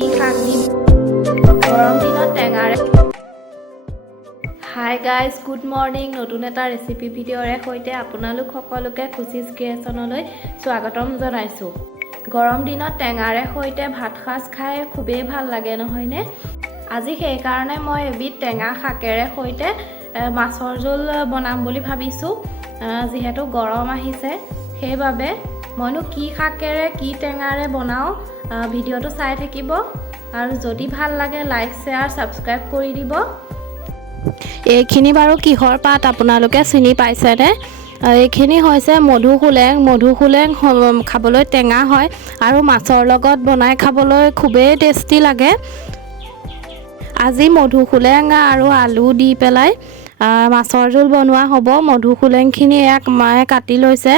কি শাক দি গৰম দিনত টেঙাৰে। Hi guys, good morning. নতুন এটা ৰেচিপি ভিডিঅ'ৰে সৈতে আপোনালোক সকলোকে খুচিজ ক্ৰিয়েশ্যনলৈ স্বাগতম জনাইছোঁ। গৰম দিনত টেঙাৰে সৈতে ভাত সাজ খাই খুবেই ভাল লাগে নহয়নে? আজি সেইকাৰণে মই এবিধ টেঙা শাকেৰে সৈতে মাছৰ জোল বনাম বুলি ভাবিছোঁ। যিহেতু গৰম আহিছে সেইবাবে মইনো কি শাকেৰে কি টেঙাৰে বনাওঁ ভিডিঅ'টো চাই থাকিব আৰু যদি ভাল লাগে লাইক শ্বেয়াৰ ছাবস্ক্ৰাইব কৰি দিব। এইখিনি বাৰু কিহৰ পাত আপোনালোকে চিনি পাইছেনে? এইখিনি হৈছে মধুসোলেং। মধুসোলেং খাবলৈ টেঙা হয় আৰু মাছৰ লগত বনাই খাবলৈ খুবেই টেষ্টি লাগে। আজি মধুসোলেং আৰু আলু দি পেলাই মাছৰ জোল বনোৱা হ'ব। মধুসোলেংখিনি ইয়াক মায়ে কাটি লৈছে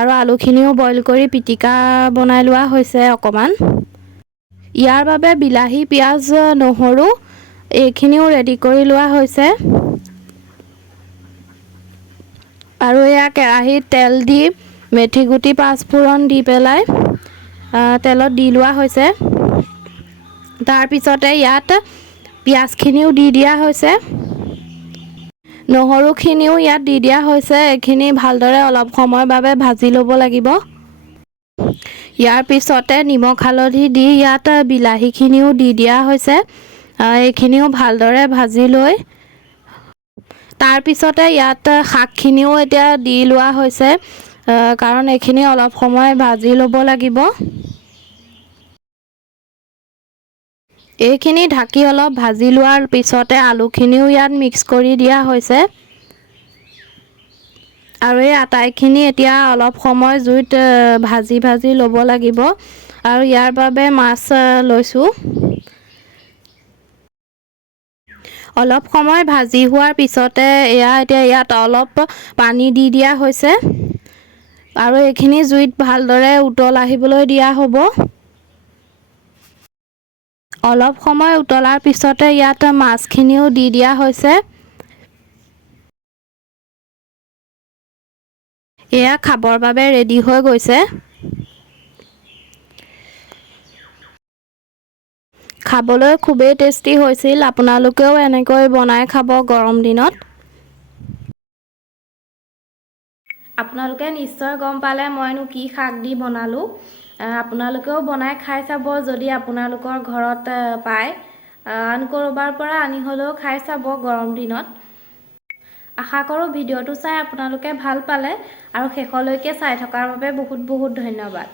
আৰু আলুখিনিও বইল কৰি পিটিকা বনাই লোৱা হৈছে অকণমান। ইয়াৰ বাবে বিলাহী, পিঁয়াজ, নহৰু এইখিনিও ৰেডি কৰি লোৱা হৈছে আৰু এয়া কেৰাহীত তেল দি মেথি গুটি, পাঁচফোৰণ দি পেলাই তেলত দি লোৱা হৈছে। তাৰপিছতে ইয়াত পিঁয়াজখিনিও দি দিয়া হৈছে, নহৰুখিনিও ইয়াত দি দিয়া হৈছে। এইখিনি ভালদৰে অলপ সময়ৰ বাবে ভাজি ল'ব লাগিব। ইয়াৰ পিছতে নিমখ হালধি দি ইয়াত বিলাহীখিনিও দি দিয়া হৈছে। এইখিনিও ভালদৰে ভাজি লৈ তাৰপিছতে ইয়াত শাকখিনিও এতিয়া দি লোৱা হৈছে, কাৰণ এইখিনি অলপ সময় ভাজি ল'ব লাগিব। এইখিনি ঢাকি অলপ ভাজি লোৱাৰ পিছতে আলুখিনিও ইয়াত মিক্স কৰি দিয়া হৈছে আৰু এই আটাইখিনি এতিয়া অলপ সময় জুইত ভাজি ভাজি ল'ব লাগিব আৰু ইয়াৰ বাবে মাছ লৈছোঁ। অলপ সময় ভাজি হোৱাৰ পিছতে এতিয়া ইয়াত অলপ পানী দি দিয়া হৈছে আৰু এইখিনি জুইত ভালদৰে উতল আহিবলৈ দিয়া হ'ব। অলপ সময় উতলাৰ পিছতে ইয়াত মাছখিনিও দি দিয়া হৈছে। এয়া খাবৰ বাবে ৰেডি হৈ গৈছে। খাবলৈ খুবেই টেষ্টি হৈছিল। আপোনালোকেও এনেকৈ বনাই খাব গৰম দিনত। আপোনালোকে নিশ্চয় গম পালে মইনো কি শাক দি বনালোঁ। আপোনালোকেও বনাই খাই চাব যদি আপোনালোকৰ ঘৰত পায়। আন ক'ৰবাৰ পৰা আনি হ'লেও খাই চাব গৰম দিনত। আশা কৰোঁ ভিডিঅ'টো চাই আপোনালোকে ভাল পালে আৰু শেষলৈকে চাই থকাৰ বাবে বহুত বহুত ধন্যবাদ।